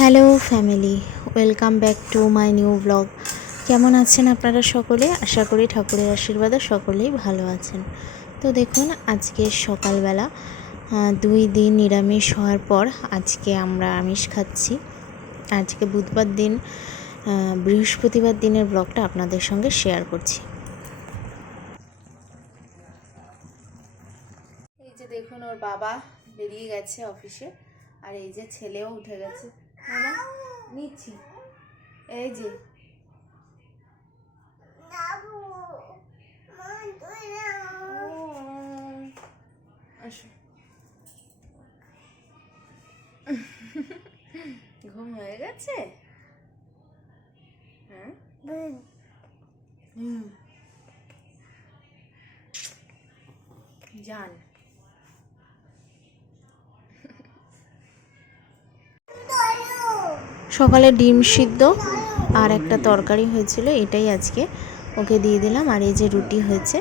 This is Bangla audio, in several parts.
Hello family welcome back to my new blog কেমন আছেন আপনারা সকলে? আশা করি ঠাকুরের আশীর্বাদে সকলেই ভালো আছেন। তো দেখুন, আজকে সকালবেলা দুই দিন নিরামিষ হওয়ার পর আজকে আমরা আমিষ খাচ্ছি। আজকে বুধবার দিন বৃহস্পতিবার দিনের ব্লগটা আপনাদের সঙ্গে শেয়ার করছি। এই যে দেখুন, ওর বাবা বেরিয়ে গেছে অফিসে আর এই যে ছেলেও উঠে গেছে। মামা নিচ্ছি। এই যে। আসো। ঘুম হয়ে গেছে? হ্যাঁ? যান। সকালে ডিম সিদ্ধ আর একটা তরকারি হয়েছিল, এটাই আজকে। ওকে দিয়ে দিলাম, আর এই যে রুটি হয়েছে।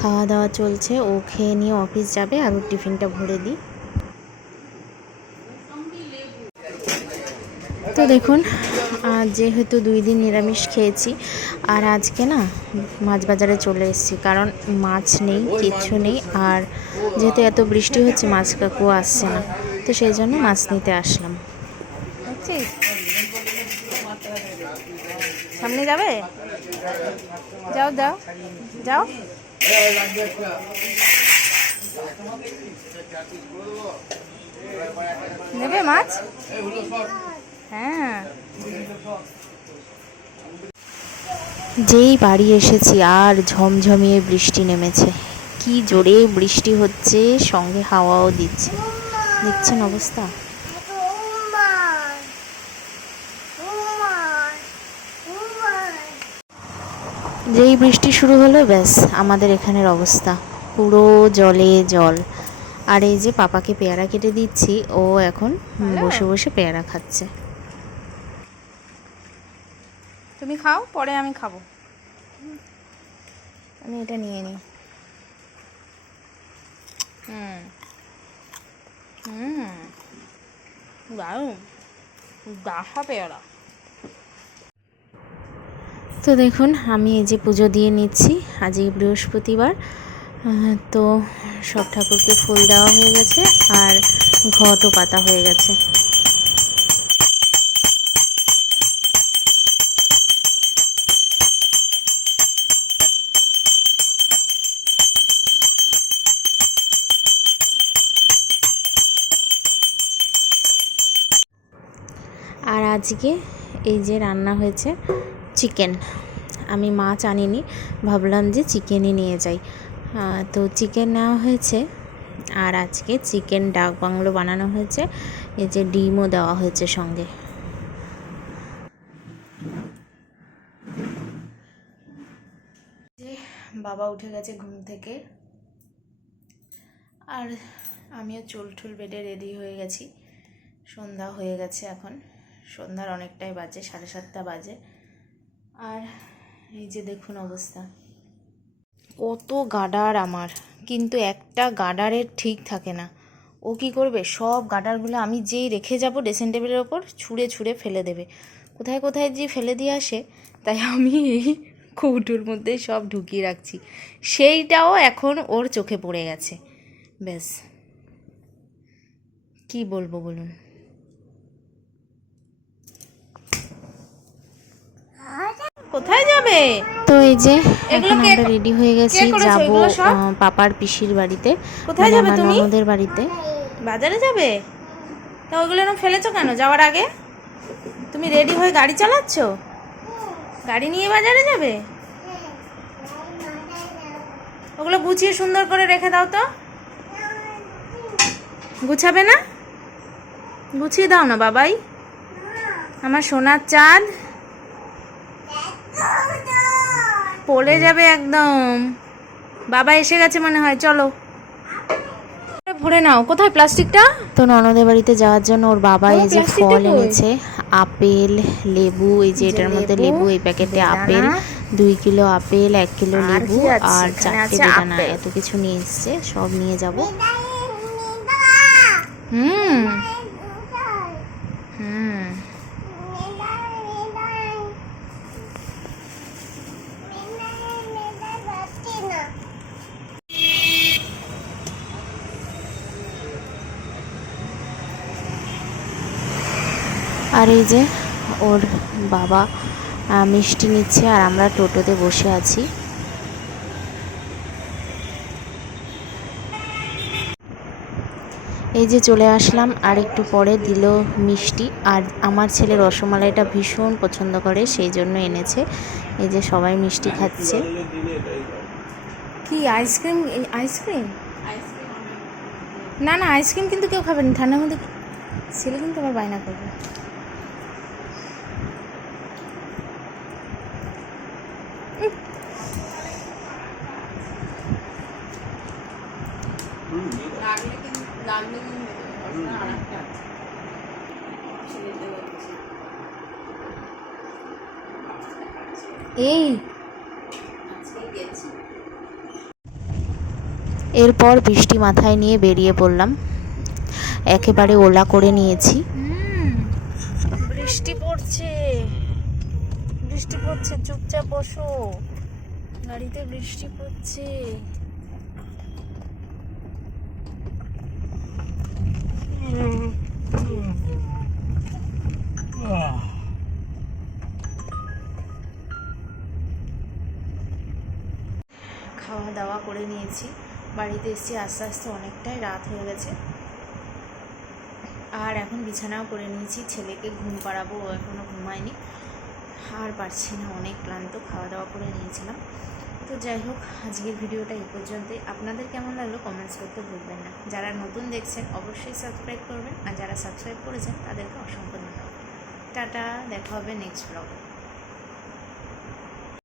খাওয়া দাওয়া চলছে, ও খেয়ে নিয়ে অফিস যাবে, আর ওর টিফিনটা ভরে দিই। তো দেখুন যেহেতু দুই দিন নিরামিষ খেয়েছি, আর আজকে না মাছ বাজারে চলে এসেছি, কারণ মাছ নেই, কিচ্ছু নেই, আর যেহেতু এত বৃষ্টি হচ্ছে, মাছ কাকু আসছে না। তো সেই জন্য মাছ নিতে আসলাম। বুঝছিস সামনে যাবে? যাও যাও যাও। নেবে মাছ? হ্যাঁ। যেই বাড়ি এসেছি, আর ঝমঝমিয়ে বৃষ্টি নেমেছে। কি জোরে বৃষ্টি হচ্ছে, সঙ্গে হাওয়াও দিচ্ছে। দেখছেন অবস্থা? যেই বৃষ্টি শুরু হলো ব্যাস আমাদের এখানের অবস্থা। পুরো জলে জল। আর এই যে পাপাকে পেয়ারা কেটে দিচ্ছি ও এখন বসে বসে পেয়ারা খাচ্ছে। তুমি খাও পরে আমি খাব। আমি এটা নিয়ে নিই। হুম। হুম। দারুণ। দাসা পেয়ারা। তো দেখুন, আমি এই যে পুজো দিয়ে নিচ্ছি আজকে বৃহস্পতিবার। তো সব ঠাকুরকে ফুল দেওয়া হয়ে গেছে আর ঘটও পাতা হয়ে গেছে। আর আজকে এই যে রান্না হয়েছে চিকেন। আমি মাছ আনিনি ভাবলাম যে চিকেনই নিয়ে যাই। তো চিকেন নেওয়া হয়েছে আর আজকে চিকেন ডাক বাংলো বানানো হয়েছে, এই যে ডিমও দেওয়া হয়েছে সঙ্গে। বাবা উঠে গেছে ঘুম থেকে, আর আমিও চুল টুল বেডে রেডি হয়ে গেছি। সন্ধ্যা হয়ে গেছে এখন, সন্ধ্যার অনেকটাই বাজে, সাড়ে সাতটা বাজে। আর এই যে দেখুন অবস্থা। কত গাডার আমার, কিন্তু একটা গাডারের ঠিক থাকে না। ও কি করবে? সব গাডারগুলো আমি যেই রেখে যাব ড্রেসিং টেবিলের ওপর, ছুঁড়ে ছুঁড়ে ফেলে দেবে। কোথায় কোথায় যে ফেলে দিয়ে আসে, তাই আমি এই কৌটোর মধ্যে সব ঢুকিয়ে রাখছি। সেইটাও এখন ওর চোখে পড়ে গেছে। ব্যাস। কি বলব বলুন? কোথায় যাবে? তো এই যে এগুলো এখন আমরা রেডি হয়ে গেছি যাব? পাপার পিসির বাড়িতে কোথায় মানে যাবে তুমি? ননদের বাড়িতে। বাজারে যাবে? তা ওইগুলো এরকম ফেলেছো কেন? যাওয়ার আগে? তুমি রেডি হয়ে গাড়ি চালাচ্ছ? গাড়ি নিয়ে বাজারে যাবে? ওগুলো গুছিয়ে সুন্দর করে রেখে দাও তো। গুছাবে না? গুছিয়ে দাও না বাবাই। আমার সোনার চাঁদ। পড়ে যাবে একদম। বাবা এসে গেছে মনে হয় চলো। ভরে নাও কোথায় প্লাস্টিকটা? তো ননদের বাড়িতে যাওয়ার জন্য ওর বাবা এই যে ফল? এনেছে আপেল লেবু এই যে এটার মধ্যে লেবু, এই প্যাকেটে আপেল দুই কিলো আপেল এক কিলো লেবু আর চারটে বেদানা এত কিছু নিয়ে এসছে সব নিয়ে যাব। হুম। আর এই যে ওর বাবা মিষ্টি নিচ্ছে আর আমরা টোটোতে বসে আছি। এই যে চলে আসলাম, আর একটু পরে দিল মিষ্টি। আর আমার ছেলে রসমালাইটা ভীষণ পছন্দ করে, সেই জন্য এনেছে। এই যে সবাই মিষ্টি খাচ্ছে। কি, আইসক্রিম? আইসক্রিম? না না, আইসক্রিম কিন্তু কেউ খাবে না। ঠান্ডার মধ্যে ছেলে কিন্তু আবার বায়না করবে লাগলে কিন্তু লাগলে কিন্তু আর একটা আছে ছেলেতে হচ্ছে এই। এরপর বৃষ্টি মাথায় নিয়ে বেরিয়ে পড়লাম। একেবারে ওলা করে নিয়েছি বৃষ্টি পড়ছে বৃষ্টি পড়ছে, চুপচাপ বসো। গাড়িতে বৃষ্টি পড়ছে। খাওয়া দাওয়া করে নিয়েছি। বাড়িতে এসেছি আস্তে আস্তে অনেকটাই রাত হয়ে গেছে। আর এখন বিছানাও করে নিয়েছি। ছেলেকে ঘুম পাড়াবো এখনও ঘুমায়নি। আর পারছি না, অনেক ক্লান্ত খাওয়া দাওয়া করে নিয়েছিলাম। তো যাই হোক, আজকের ভিডিওটা এই পর্যন্তই। আপনাদের কেমন লাগল কমেন্টস করতে ভুলবেন না। যারা নতুন দেখছেন, অবশ্যই সাবস্ক্রাইব করবেন। আর যারা সাবস্ক্রাইব করেছেন, তাদেরকে অসংখ্য ধন্যবাদ। টাটা, দেখা হবে নেক্সট ব্লগে